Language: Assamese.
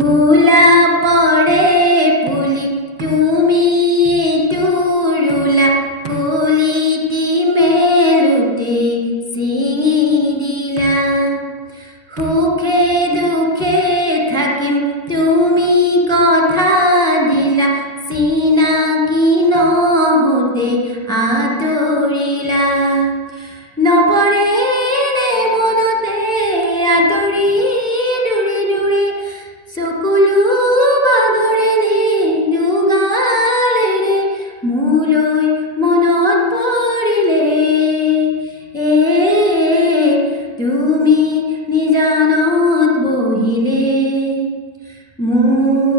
গোলাপৰে পুলি তুমি তুৰুলা কলিটি মেলোতে ছিঙি দিলা। সুখে দুখে থাকিম তুমি কথা দিলা, চিনাকি নহওঁতে আঁতৰিলা। নপৰে নে মনতে আঁতৰি দূৰে দূৰে, চকুলো বাগৰেনে দুগালেৰে মোলৈ মনত পৰিলে। তুমি নিজানত বহিলে মোৰ